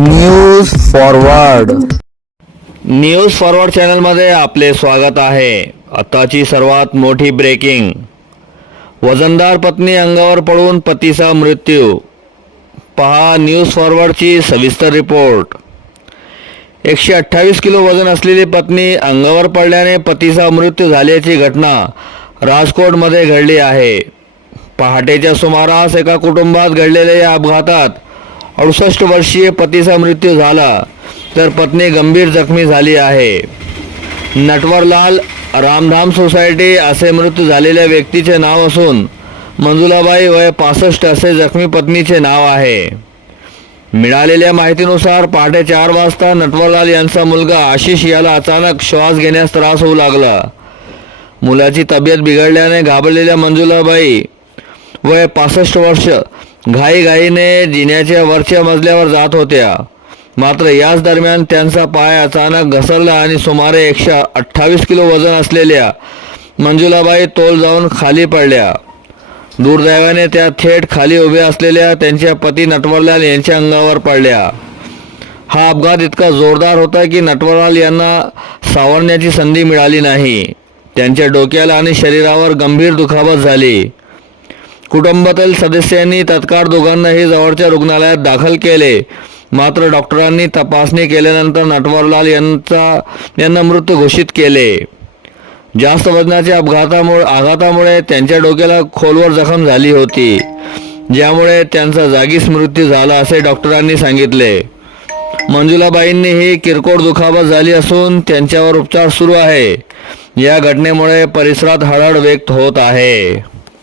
News forward news forward चॅनलमध्ये आपले स्वागत आहे. आताची सर्वात मोठी ब्रेकिंग वजनदार पत्नी अंगावर पडून पतीचा मृत्यू. पहा न्यूज फॉरवर्डची सविस्तर रिपोर्ट एकशे अठ्ठावीस किलो वजन असलेली पत्नी अंगावर पडल्याने पतीचा मृत्यू झाल्याची घटना राजकोटमध्ये घडली आहे. पहाटेच्या सुमारास एका कुटुंबात घडलेल्या या अपघातात अडुसष्ट वर्षीय पतीचा मृत्यू झाला तर पत्नी गंभीर जखमी झाली आहे. नटवरलाल रामधाम सोसायटी असे मृत्यू झालेल्या व्यक्तीचे नाव असून मंजुलाबाई वय पासष्ट असे जखमी पत्नीचे नाव आहे. मिळालेल्या माहितीनुसार पहाटे चार वाजता नटवरलाल यांचा मुलगा आशिष याला अचानक श्वास घेण्यास त्रास होऊ लागला. मुलाची तब्येत बिघडल्याने घाबरलेल्या मंजुलाबाई वय पासष्ट वर्ष घाईघाईने जिन्याच्या वरच्या मजल्यावर जात होत्या. मात्र याच दरम्यान त्यांचा पाय अचानक घसरला आणि सुमारे एकशे अठ्ठावीस किलो वजन असलेल्या मंजुलाबाई तोल जाऊन खाली पडल्या. दुर्दैवाने त्या थेट खाली उभ्या असलेल्या त्यांच्या पती नटवरलाल यांच्या अंगावर पडल्या. हा अपघात इतका जोरदार होता की नटवरलाल यांना सावरण्याची संधी मिळाली नाही. त्यांच्या डोक्याला आणि शरीरावर गंभीर दुखापत झाली. कुटुंबातील सदस्यांनी तत्काळ दोघांनाही जवळच्या रुग्णालयात दाखल केले. मात्र डॉक्टरांनी तपासणी केल्यानंतर नटवरलाल यांचा यांना मृत घोषित केले. जास्त वजनाच्या अपघातामुळे आघातामुळे त्यांच्या डोक्याला खोलवर जखम झाली होती ज्यामुळे त्यांचा जागीच मृत्यू झाला असे डॉक्टरांनी सांगितले. मंजुलाबाईंनी ही किरकोळ दुखापत झाली असून त्यांच्यावर उपचार सुरू आहे. या घटनेमुळे परिसरात हळहळ व्यक्त होत आहे.